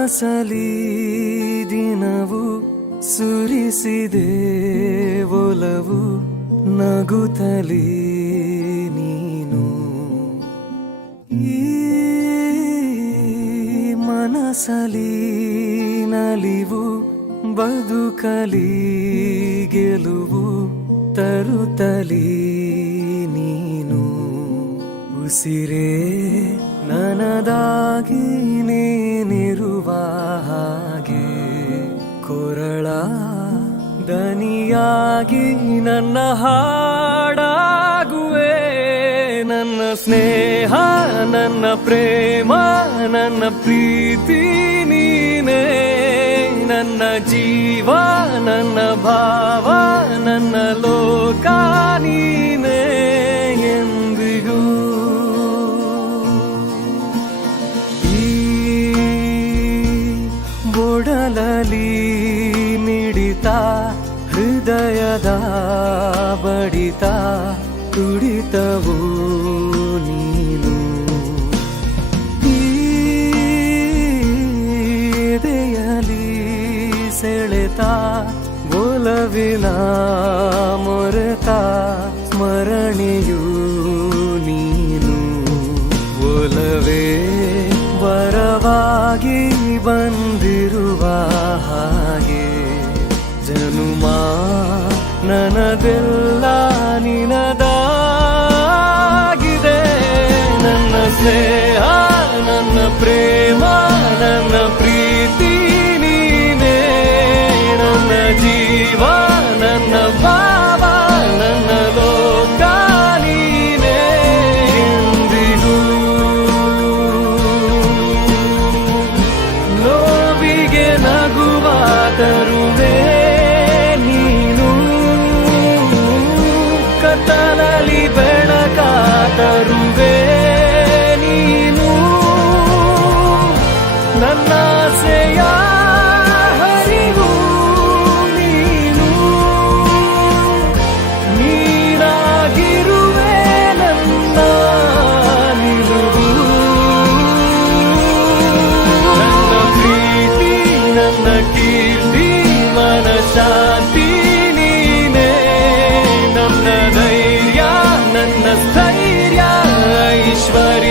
ಮನಸಲಿ ದಿನವು ಸುರಿಸಿದೆ ಒಲವು ನಗುತ್ತಲೇ ನೀನು ಈ ಮನಸಲಿ ನಲಿವು ಬದುಕಲಿ ಗೆಲುವು ತರುತ್ತಲೇ ನೀನು ಉಸಿರೇ ನನದಾಗಿ ನೀನಿರುವ ಹಾಗೆ ಕೊರಳ ದನಿಯಾಗಿ ನನ್ನ ಹಾಡಾಗುವೆ ನನ್ನ ಸ್ನೇಹ ನನ್ನ ಪ್ರೇಮ ನನ್ನ ಪ್ರೀತಿ ನೀನೇ ನನ್ನ ಜೀವ ನನ್ನ ಭಾವ ನನ್ನ ಲೋಕ ನೀನೇ ಎಂದಿಗೂ ಈ ಬೊಡಲಲಿ ಮಿಡಿತ ಹೃದಯದ ಬಡಿತ ತುಡಿತವು ನೀನು ಎದೆಯಲಿ ಸೆಳೆತ ಒಲವಿನ ಮೊರೆತ ಸ್ಮರಣೆಯು ನೀನು ಒಲವೇ ವರವಾಗಿ ಬಂದಿರುವ ಹಾಗೆ ಜನುಮ ನನದೆಲ್ಲ ನಿನದಾಗಿದೆ ನನ್ನ ಸ್ನೇಹ ನನ್ನ ಪ್ರೇಮ ನನ್ನ ಪ್ರೀತಿ ನೀನೇ ನನ್ನ ಜೀವ ನನ್ನ ಭಾವ ನನ್ನ ಲೋಕ ನೀನೇ ಎಂದಿಗೂ ನೋವಿಗೆ ನಗುವ ತರುವೆ ನೀನು ಕತ್ತಲಲ್ಲಿ ಬೆಳಕ ತರುವೆ ನೀನು ನನ್ನ ಆಸೆಯ ಹರಿವು ನೀನು ನೀನಾಗಿರುವೆ ನನ್ನ ನಿಲುವು ನನ್ನ ಪ್ರೀತಿ ನನ್ನ ಕೀರ್ತಿ ಮನಶಾಂತಿ ನೀನೇ ನನ್ನ ಧೈರ್ಯ ನನ್ನ ಸ್ಥೈರ್ಯ ಐಶ್ವರ್ಯ